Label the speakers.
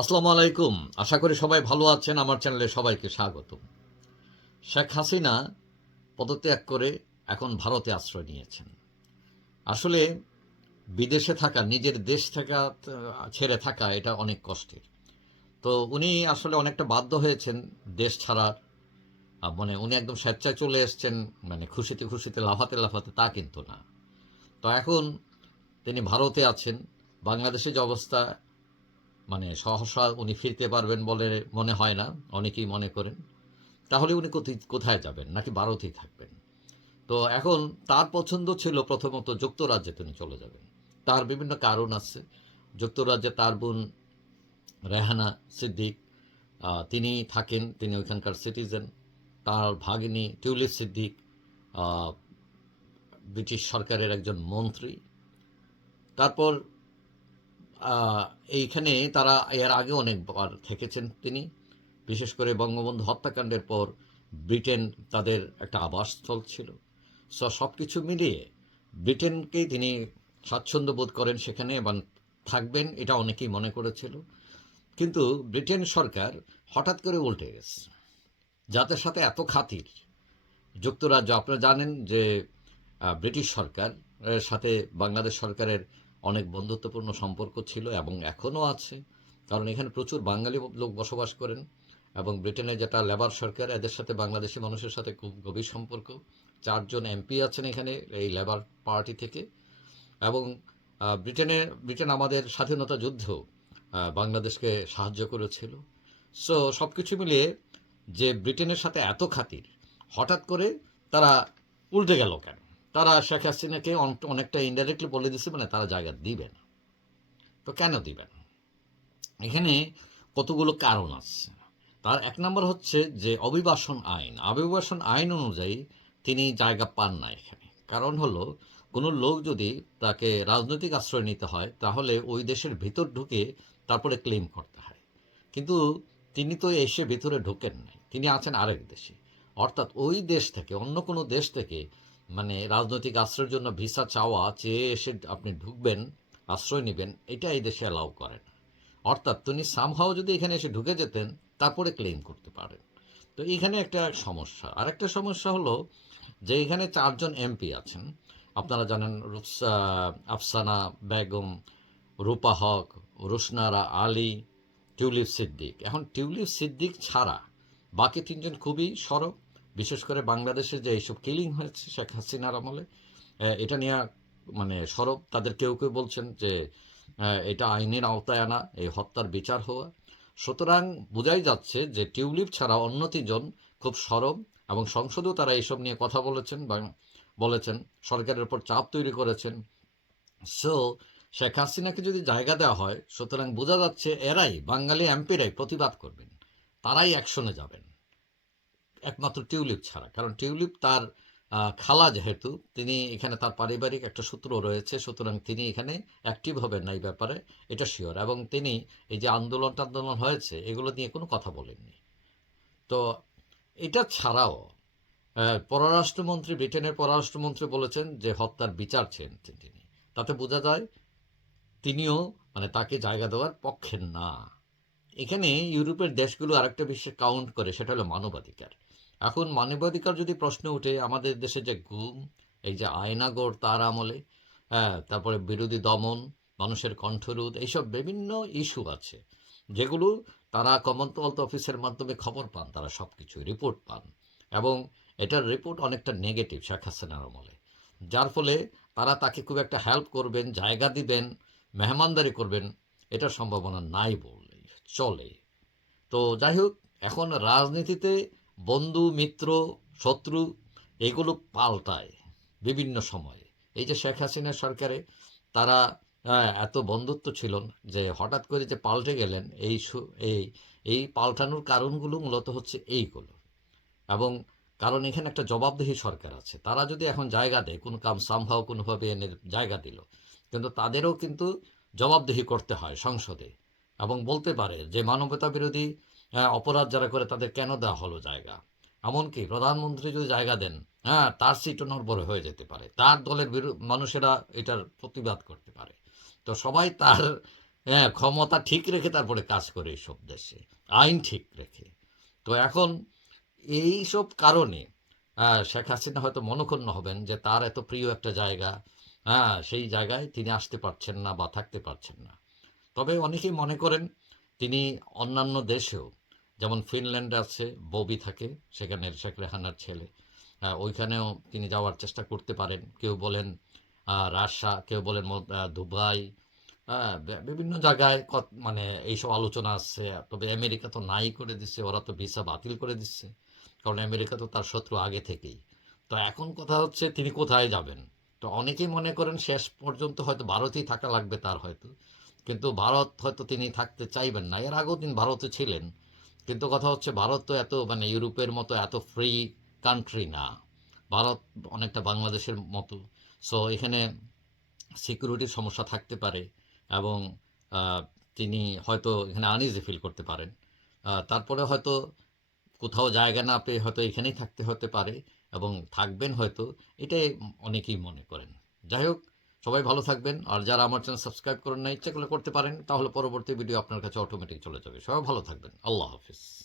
Speaker 1: আসসালামু আলাইকুম। আশা করি সবাই ভালো আছেন। আমার চ্যানেলে সবাইকে স্বাগত শেখ হাসিনা পদত্যাগ করে এখন ভারতে আশ্রয় নিয়েছেন। আসলে বিদেশে থাকা, নিজের দেশ থাকা, ছেড়ে থাকা, এটা অনেক কষ্টের। তো উনি আসলে অনেকটা বাধ্য হয়েছেন দেশ ছাড়ার। মানে উনি একদম স্বেচ্ছায় চলে এসছেন মানে খুশিতে খুশিতে, লাফাতে লাফাতে, তা কিন্তু না। তো এখন তিনি ভারতে আছেন। বাংলাদেশের যে অবস্থা মানে সহসা উনি ফিরতে পারবেন বলে মনে হয় না, অনেকেই মনে করেন। তাহলে উনি কোথায়- যাবেন? নাকি ভারতেই থাকবেন? তো এখন তার পছন্দ ছিল প্রথমত যুক্তরাজ্যে তিনি চলে যাবেন। তার বিভিন্ন কারণ আছে। যুক্তরাজ্যে তার বোন রেহানা সিদ্দিক তিনি থাকেন, তিনি ওইখানকার সিটিজেন। তার ভাগিনী টিউলিপ সিদ্দিক ব্রিটিশ সরকারের একজন মন্ত্রী। তারপর এইখানে তারা এর আগে অনেকবার থেকেছেন তিনি। বিশেষ করে বঙ্গবন্ধু হত্যাকাণ্ডের পর ব্রিটেন তাদের একটা আবাসস্থল ছিল। সো সব কিছু মিলিয়ে ব্রিটেনকেই তিনি স্বাচ্ছন্দ্য বোধ করেন সেখানে এবং থাকবেন, এটা অনেকেই মনে করেছিল। কিন্তু ব্রিটেন সরকার হঠাৎ করে উল্টে গেছে। যাদের সাথে এত খাতির যুক্তরাজ্য, আপনারা জানেন যে ব্রিটিশ সরকার সাথে বাংলাদেশ সরকারের অনেক বন্ধুত্বপূর্ণ সম্পর্ক ছিল এবং এখনও আছে। কারণ এখানে প্রচুর বাঙালি লোক বসবাস করেন এবং ব্রিটেনের যেটা লেবার সরকার, এদের সাথে বাংলাদেশি মানুষের সাথে খুব গভীর সম্পর্ক। চারজন এমপি আছেন এখানে এই লেবার পার্টি থেকে এবং ব্রিটেনে, ব্রিটেন আমাদের স্বাধীনতা যুদ্ধ বাংলাদেশকে সাহায্য করেছিল। সো সব কিছু মিলিয়ে যে ব্রিটেনের সাথে এত খাতির, হঠাৎ করে তারা উল্টে গেল কেন? তারা শেখ হাসিনাকে অন- অনেকটা ইনডাইরেক্টলি বলে দিচ্ছে মানে তারা জায়গা দিবে না। তো কেন দিবে না? এখানে কতগুলো কারণ আছে। তার এক নম্বর হচ্ছে যে, অভিবাসন আইন। অভিবাসন আইন অনুযায়ী তিনি জায়গা পান না এখানে। কারণ হলো, কোনো লোক যদি তাকে রাজনৈতিক আশ্রয় নিতে হয়, তাহলে ওই দেশের ভিতর ঢুকে তারপরে ক্লেম করতে হয়। কিন্তু তিনি তো এসে ভিতরে ঢোকেন নাই। তিনি আছেন আরেক দেশে। অর্থাৎ ওই দেশ থেকে, অন্য কোনো দেশ থেকে মানে রাজনৈতিক আশ্রয়ের জন্য ভিসা চাওয়া চেয়ে এসে আপনি ঢুকবেন, আশ্রয় নেবেন, এটা এই দেশে অ্যালাউ করে না অর্থাৎ তিনি সামহাও যদি এখানে এসে ঢুকে যেতেন, তারপরে ক্লেম করতে পারেন। তো এখানে একটা সমস্যা। আরেকটা সমস্যা হলো যে এখানে চারজন এমপি আছেন। আপনারা জানেন রুকসা আফসানা, বেগম, রূপা হক, রুশনারা, আলী, টিউলিপ সিদ্দিক। এখন টিউলিপ সিদ্দিক ছাড়া বাকি তিনজন খুবই সরব বিশেষ করে বাংলাদেশে যে এইসব কিলিং হয়েছে শেখ হাসিনার আমলে এটা নিয়ে মানে সরব তাদের কেউ কেউ বলছেন যে এটা আইনের আওতায় আনা, এই হত্যার বিচার হওয়া। সুতরাং বোঝাই যাচ্ছে যে টিউলিপ ছাড়া অন্য তিনজন খুব সরব এবং সংসদেও তারা এইসব নিয়ে কথা বলেছেন বা বলেছেন, সরকারের উপর চাপ তৈরি করেছেন। সো শেখ হাসিনাকে যদি জায়গা দেওয়া হয়, সুতরাং বোঝা যাচ্ছে এরাই, বাঙালি এমপিরাই প্রতিবাদ করবেন, তারাই অ্যাকশনে যাবেন। একমাত্র টিউলিপ ছাড়া। কারণ টিউলিপ তার খালা যেহেতু, তিনি এখানে তার পারিবারিক একটা সূত্র রয়েছে, সুতরাং তিনি এখানে অ্যাক্টিভ হবেন না এই ব্যাপারে, এটা শিওর এবং তিনি এই যে আন্দোলন টান্দোলন হয়েছে, এগুলো নিয়ে কোনো কথা বলেননি। তো এটা ছাড়াও পররাষ্ট্রমন্ত্রী, ব্রিটেনের পররাষ্ট্রমন্ত্রী বলেছেন যে হত্যার বিচার চেয়েছেন তিনি। তাতে বোঝা যায়, তিনিও মানে তাকে জায়গা দেওয়ার পক্ষের না। এখানে ইউরোপের দেশগুলো আরেকটা বিশ্বে কাউন্ট করে, সেটা হলো মানবাধিকার। এখন মানবাধিকার যদি প্রশ্ন উঠে, আমাদের দেশে যে গুম এই যে আয়নাগর তার আমলে হ্যাঁ তারপরে বিরোধী দমন, মানুষের কণ্ঠরোধ, এইসব বিভিন্ন ইস্যু আছে, যেগুলো তারা কমনওয়েলথ অফিসের মাধ্যমে খবর পান, তারা সব কিছু রিপোর্ট পান, এবং এটার রিপোর্ট অনেকটা নেগেটিভ শেখ হাসিনার আমলে। যার ফলে তারা তাকে খুব একটা হেল্প করবেন, জায়গা দিবেন, মেহমানদারি করবেন এটার সম্ভাবনা নাই বললেই চলে। তো যাই হোক, এখন রাজনীতিতে বন্ধু, মিত্র, শত্রু, এগুলো পাল্টায় বিভিন্ন সময়ে। এই যে শেখ হাসিনা সরকারে তারা এত বন্ধুত্ব ছিল যে হঠাৎ করে যে পাল্টে গেলেন, এই এই এই পাল্টানোর কারণগুলো মূলত হচ্ছে এইগুলো। এবং কারণ এখানে একটা জবাবদিহি সরকার আছে। তারা যদি এখন জায়গা দেয়, কোনো কাম সামভাও কোনোভাবে এনে জায়গা দিল, কিন্তু তাদেরও কিন্তু জবাবদেহি করতে হয় সংসদে। এবং বলতে পারে যে মানবতা বিরোধী আহ, অপরাধ যারা করে তাদের কেন দেওয়া হলো জায়গা? এমনকি প্রধানমন্ত্রী যদি জায়গা দেন হ্যাঁ তার সিটও নড়বড়ে হয়ে যেতে পারে। তার দলের মানুষেরা এটার প্রতিবাদ করতে পারে। তো সবাই তার হ্যাঁ ক্ষমতা ঠিক রেখে তারপরে কাজ করে এইসব দেশে। আইন ঠিক রেখে। তো এখন এই সব কারণে শেখ হাসিনা হয়তো মনক্ষুণ্ণ হবেন যে তার এত প্রিয় একটা জায়গা হ্যাঁ সেই জায়গায় তিনি আসতে পারছেন না বা থাকতে পারছেন না। তবে অনেকেই মনে করেন তিনি অন্যান্য দেশেও যেমন ফিনল্যান্ডে আছে ববি থাকে সেখানে শেখ রেহানার ছেলে। আহ, ওইখানেও তিনি যাওয়ার চেষ্টা করতে পারেন। কেউ বলেন রাশিয়া কেউ বলেন দুবাই হ্যাঁ বিভিন্ন জায়গায় মানে এইসব আলোচনা আসছে তবে আমেরিকা তো নাই করে দিচ্ছে ওরা তো ভিসা বাতিল করে দিচ্ছে কারণ আমেরিকা তো তার শত্রু আগে থেকেই। তো এখন কথা হচ্ছে তিনি কোথায় যাবেন? তো অনেকেই মনে করেন শেষ পর্যন্ত হয়তো ভারতেই থাকা লাগবে তার হয়তো। কিন্তু ভারত হয়তো তিনি থাকতে চাইবেন না। এর আগেও তিনি ভারতে ছিলেন। কিন্তু কথা হচ্ছে ভারত তো এত মানে ইউরোপের মতো এত ফ্রি কান্ট্রি না। ভারত অনেকটা বাংলাদেশের মতো। সো এখানে সিকিউরিটির সমস্যা থাকতে পারে এবং তিনি হয়তো এখানে আনইজি ফিল করতে পারেন। তারপরে হয়তো কোথাও জায়গা না পেয়ে হয়তো এখানেই থাকতে হতে পারে এবং থাকবেন হয়তো, এটাই অনেকেই মনে করেন। যাই হোক সবাই ভালো থাকবেন। আর যারা আমার চ্যানেল সাবস্ক্রাইব করেন না ইচ্ছা করলে করতে পারেন, তাহলে পরবর্তী ভিডিও আপনার কাছে অটোমেটিক চলে যাবে। সবাই ভালো থাকবেন। আল্লাহ হাফিজ।